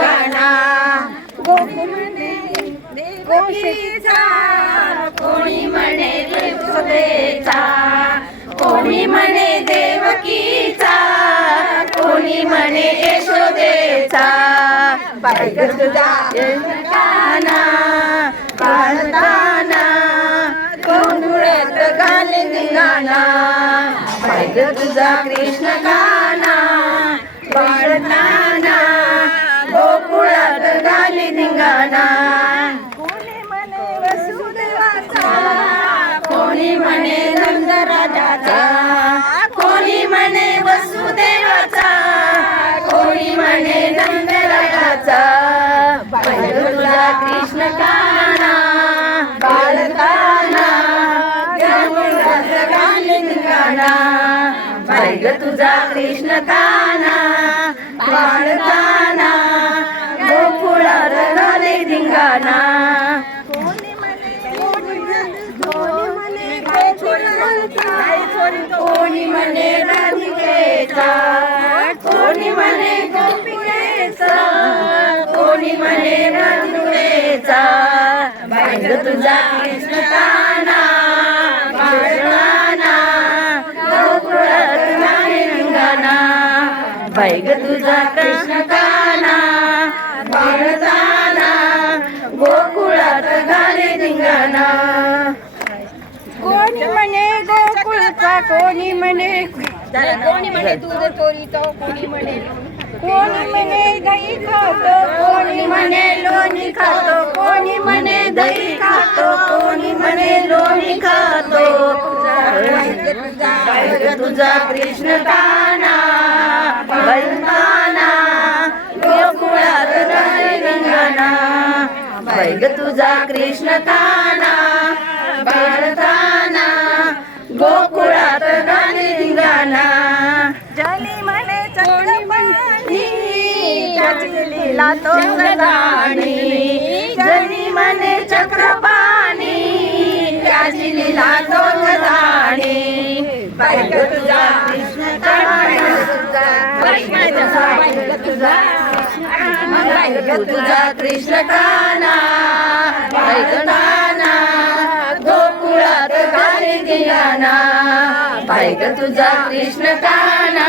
धिंगाणा गोकुळीचा कोणी म्हणे यशोदेचा कोणी म्हणे देवकीचा कोणी म्हणे यशोदेचा बाई ग तुझा काना बाळताना गोंधळात घाले धिंगाणा बाई ग तुझा कृष्ण काना बाळताना गोकुळात घाले धिंगाणा कोणी म्हणे वसुदेवाचा कोणी म्हणे नंदराजाचा कोणी म्हणे वसुदेवाचा कोणी म्हणे नंदराजाचा बाई ग तुझा कृष्ण काना बाळकाना गोकुळात घाले धिंगाणा बाई ग तुझा कृष्ण काना बाळकाना गोकुळात घाले धिंगाणा कोणी म्हणे राधिकेचा कोणी म्हणे गोपिकेचा कोणी म्हणे राधिकेचा बाई ग तुझा कृष्ण काना बाळकाना गोकुळात घाले धिंगाणा बाई ग तुझा कृष्ण काना बाळकाना गोकुळात घाले धिंगाणा कोणी म्हणे गोकुळचा कोणी म्हणे दूध चोरीचा कोणी म्हणे दही खातो कोणी म्हणे लोणी खातो कोणी म्हणे दही खातो कोणी म्हणे लोणी खातो बाई ग तुझा कृष्ण काना बाळकाना गोकुळात घाले धिंगाणा बाई ग तुझा कृष्ण काना बाळकाना गोकुळात घाले धिंगाणा जली म्हणे चक्रपाणी त्याची लीला तो जाणी जली म्हणे चक्रपाणी त्याची लीला तो जाणी बाई ग तुझा कृष्ण काना तुझा कृष्ण काना बाळकाना गोकुळात घाले धिंगाणा बाई ग तुझा कृष्ण काना